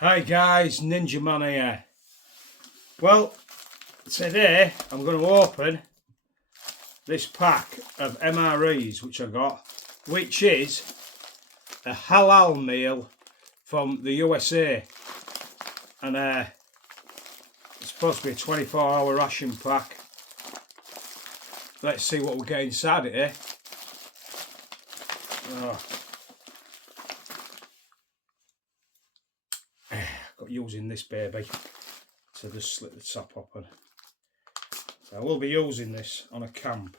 Hi guys, Ninja Man here. Well, today I'm going to open this pack of MREs which I got, which is a halal meal from the USA, and it's supposed to be a 24-hour ration pack. Let's see what we get inside it here. Got using this baby to just slit the top open. So I will be using this on a camp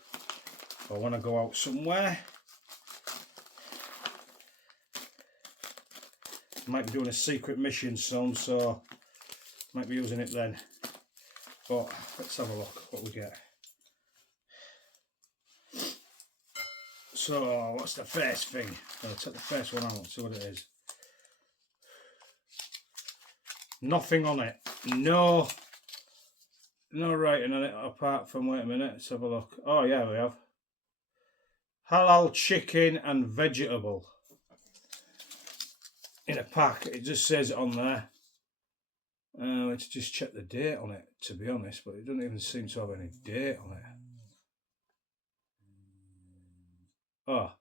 or when I go out somewhere. Might be doing a secret mission soon, so might be using it then. But let's have a look what we get. So what's the first thing? I'll take the first one out, see what it is. Nothing on it. No writing on it apart from, wait a minute, let's have a look. Oh yeah, we have. Halal chicken and vegetable. In a pack, it just says it on there. Let's just check the date on it, to be honest, but it doesn't even seem to have any date on it. Oh,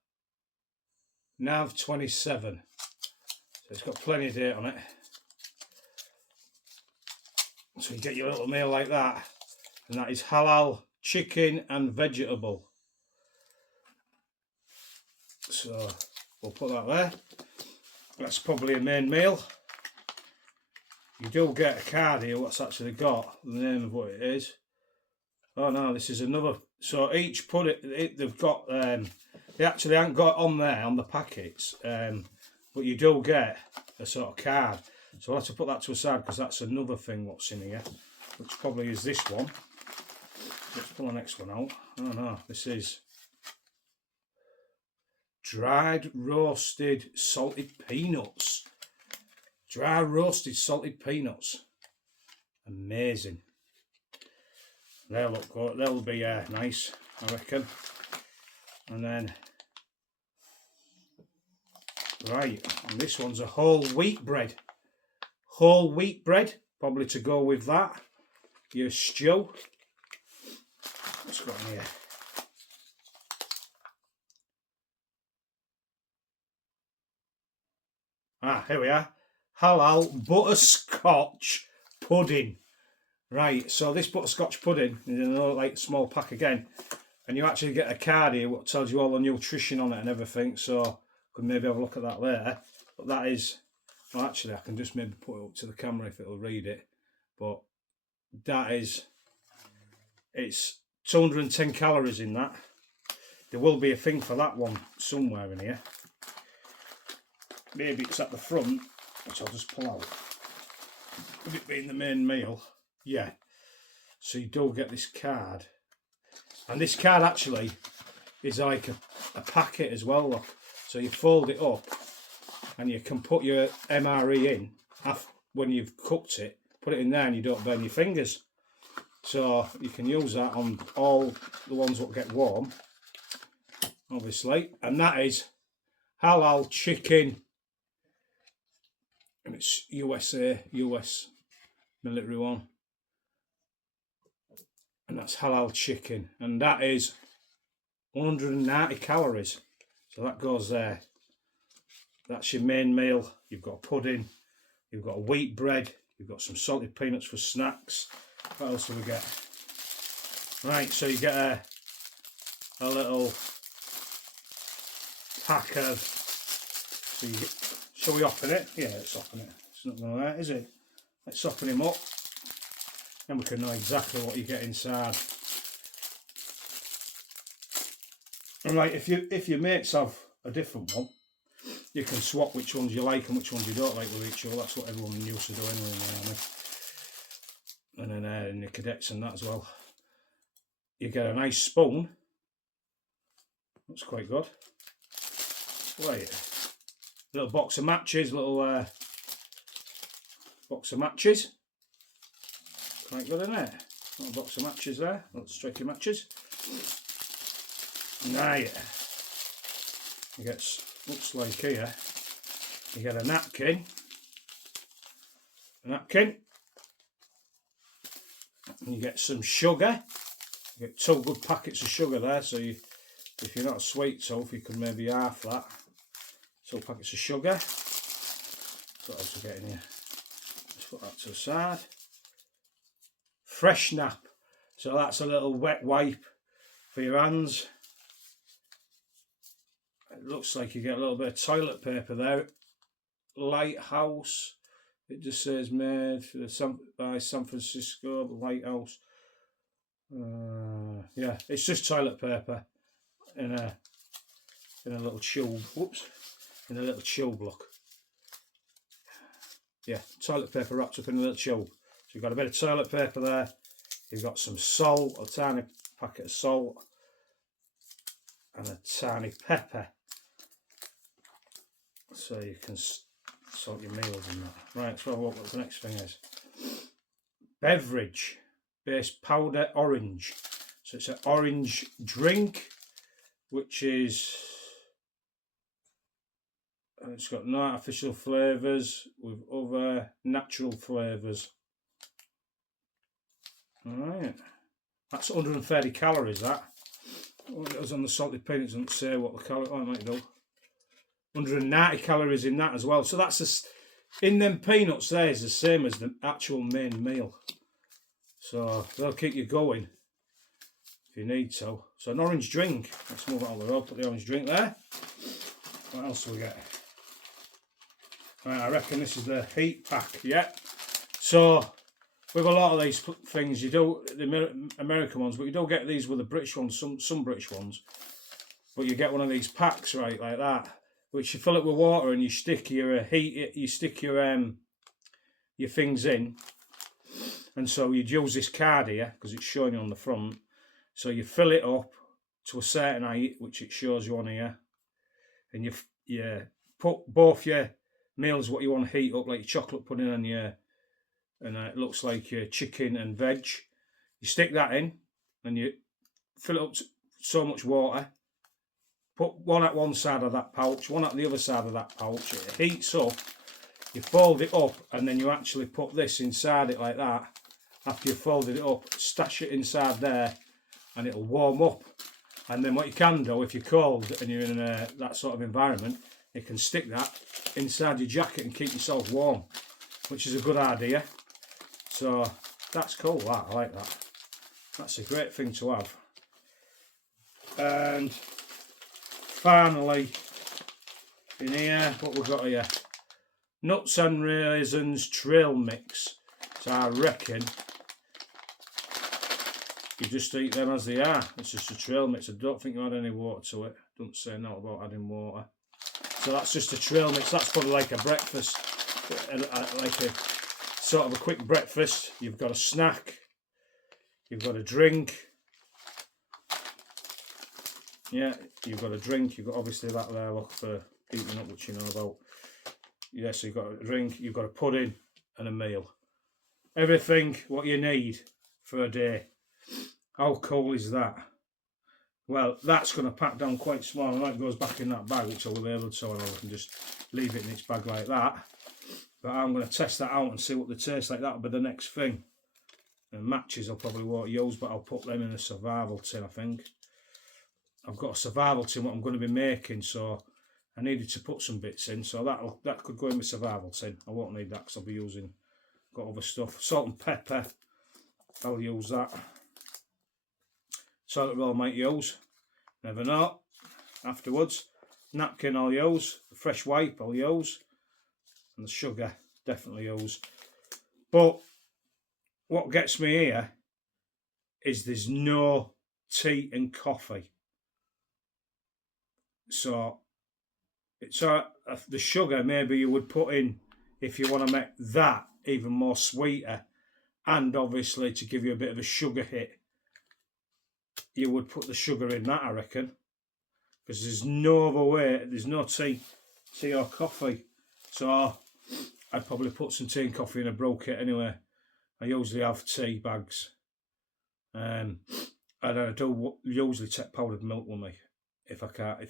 Nav 27. So it's got plenty of date on it. So you get your little meal like that, and that is halal chicken and vegetable. So we'll put that there. That's probably a main meal. You do get a card here what's actually got, the name of what it is. Oh no, this is another. So each they've got, they actually haven't got on there on the packets, but you do get a sort of card. So I'll have to put that to a side because that's another thing what's in here, which probably is this one. Let's pull the next one out. Oh no, this is dried roasted salted peanuts. Dry roasted salted peanuts. Amazing. They'll look good. They'll be nice, I reckon. And then, right, and this one's a whole wheat bread. Whole wheat bread, probably to go with that. Your stew. What's got in here? Ah, here we are. Halal butterscotch pudding. Right, so this butterscotch pudding is in another like small pack again, and you actually get a card here what tells you all the nutrition on it and everything. So could maybe have a look at that later. But that is, well, actually I can just maybe put it up to the camera if it'll read it. But that is, it's 210 calories in that. There will be a thing for that one somewhere in here. Maybe it's at the front, which I'll just pull out. Would it be in the main meal? Yeah. So you do get this card. And this card actually is like a packet as well, look. So you fold it up and you can put your MRE in when you've cooked it, put it in there and you don't burn your fingers. So you can use that on all the ones that get warm, obviously. And that is halal chicken. And it's US military one. And that's halal chicken. And that is 190 calories. So that goes there. That's your main meal. You've got a pudding. You've got a wheat bread. You've got some salted peanuts for snacks. What else do we get? Right, so you get a little pack of... So you get, shall we open it? Yeah, let's open it. It's not going to hurt, is it? Let's open him up. Then we can know exactly what you get inside. And right, if your mates have a different one, you can swap which ones you like and which ones you don't like with each other. That's what everyone used to do anyway in the army. And then in the cadets and that as well. You get a nice spoon. That's quite good. Wait. Little box of matches, little box of matches. Quite good, isn't it? Little box of matches there, little streaky matches. Right. You get, looks like here, you get a napkin. napkin. And you get some sugar. You get 2 good packets of sugar there, so if you're not a sweet tooth, you can maybe half that. 2 packets of sugar. What else we get in here? Just put that to the side. Fresh nap. So that's a little wet wipe for your hands. It looks like you get a little bit of toilet paper there. Lighthouse. It just says made by San Francisco Lighthouse. Yeah, it's just toilet paper in a little tube. Whoops, in a little tube. Look. Yeah, toilet paper wrapped up in a little tube. So you've got a bit of toilet paper there. You've got some salt, a tiny packet of salt, and a tiny pepper. So you can salt your meals in that. Right, so what the next thing is. Beverage based powder orange. So it's an orange drink, which is, it's got no artificial flavours with other natural flavours. Alright, that's 130 calories that. Oh, it was on the salted peanuts, doesn't say what the calories, oh it might do. 190 calories in that as well. So that's in them peanuts there is the same as the actual main meal. So they'll keep you going if you need to. So an orange drink. Let's move it on the road, put the orange drink there. What else do we get? Right, I reckon this is the heat pack, yeah. So with a lot of these things, you do the American ones, but you don't get these with the British ones, some British ones. But you get one of these packs, right, like that, which you fill it with water and you stick your your things in. And so you'd use this card here because it's showing you on the front. So you fill it up to a certain height, which it shows you on here, and you put both your meals what you want to heat up, like your chocolate pudding and it looks like your chicken and veg. You stick that in and you fill it up to so much water. Put one at one side of that pouch, one at the other side of that pouch. It heats up. You fold it up and then you actually put this inside it like that. After you've folded it up, stash it inside there and it'll warm up. And then what you can do, if you're cold and you're in that sort of environment, you can stick that inside your jacket and keep yourself warm, which is a good idea. So that's cool, that. I like that. That's a great thing to have. And finally, in here, what we've got here, nuts and raisins trail mix. So I reckon you just eat them as they are. It's just a trail mix. I don't think you add any water to it. Don't say no about adding water. So that's just a trail mix. That's probably like a breakfast, like a sort of a quick breakfast. You've got a snack. You've got a drink. Yeah, you've got a drink. You've got obviously that there, look, for eating up, which you know about. Yeah, so you've got a drink, you've got a pudding and a meal. Everything what you need for a day. How cool is that? Well, that's going to pack down quite small, and that goes back in that bag, which I will be able to, and I can just leave it in its bag like that. But I'm going to test that out and see what they taste like. That'll be the next thing. And matches I probably won't use, but I'll put them in a survival tin, I think. I've got a survival tin what I'm going to be making, so I needed to put some bits in, so that could go in my survival tin. I won't need that because I'll be got other stuff. Salt and pepper, I'll use that. Toilet roll I might use, never know. Afterwards, napkin I'll use, a fresh wipe I'll use, and the sugar definitely use. But what gets me here is there's no tea and coffee. So it's the sugar maybe you would put in if you want to make that even more sweeter, and obviously to give you a bit of a sugar hit, you would put the sugar in that, I reckon, because there's no other way. There's no tea or coffee, so I'd probably put some tea and coffee in a bro kit anyway. I usually have tea bags, and I do usually take powdered milk with me. If I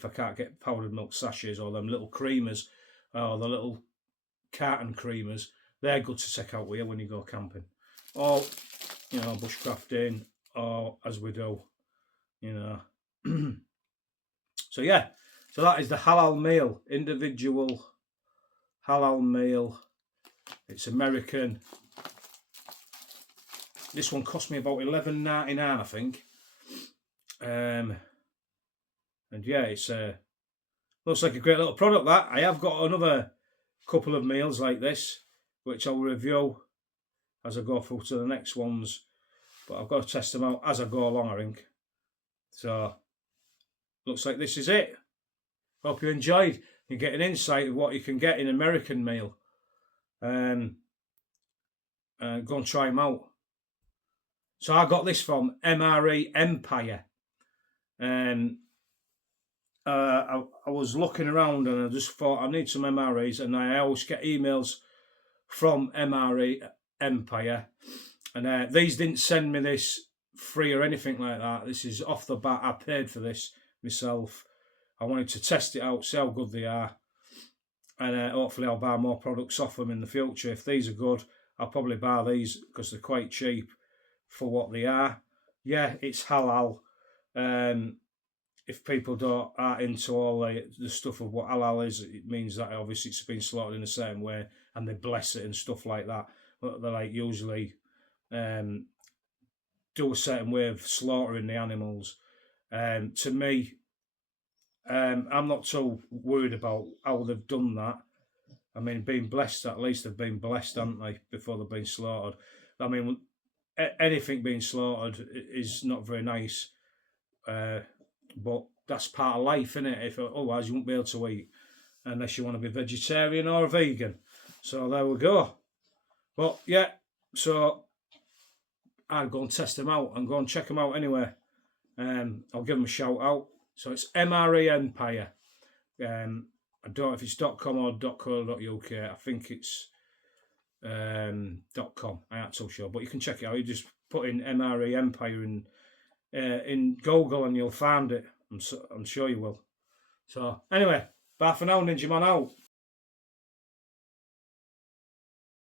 can't get powdered milk sachets or them little creamers or the little carton creamers, They're good to take out with you when you go camping, or bushcrafting, or as we do, So yeah, so that is the halal meal, individual halal meal. It's American. This one cost me about $11.99, I think. And yeah, it's looks like a great little product. That I have got another couple of meals like this, which I'll review as I go through to the next ones. But I've got to test them out as I go along, I think. So looks like this is it. Hope you enjoyed. You get an insight of what you can get in American meal. Go and try them out. So I got this from MRE Empire. I was looking around and I just thought I need some MREs, and I always get emails from MRE Empire. And these didn't send me this free or anything like that. This is off the bat. I paid for this myself. I wanted to test it out, see how good they are. And hopefully I'll buy more products off them in the future. If these are good, I'll probably buy these because they're quite cheap for what they are. Yeah, it's halal. If people aren't into all the stuff of what halal is, it means that obviously it's been slaughtered in a certain way and they bless it and stuff like that. But they like usually do a certain way of slaughtering the animals. To me, I'm not so worried about how they've done that. I mean, being blessed, at least they've been blessed, haven't they, before they've been slaughtered. I mean, anything being slaughtered is not very nice, but that's part of life, isn't it? Otherwise, you won't be able to eat unless you want to be vegetarian or a vegan. So there we go. But yeah, so I'll go and test them out and go and check them out anyway. I'll give them a shout out. So it's MRE Empire. I don't know if it's .com or .co.uk. I think it's .com. I ain't so sure, but you can check it out. You just put in MRE Empire in Google and you'll find it. I'm sure you will. So anyway, bye for now, Ninja Man out.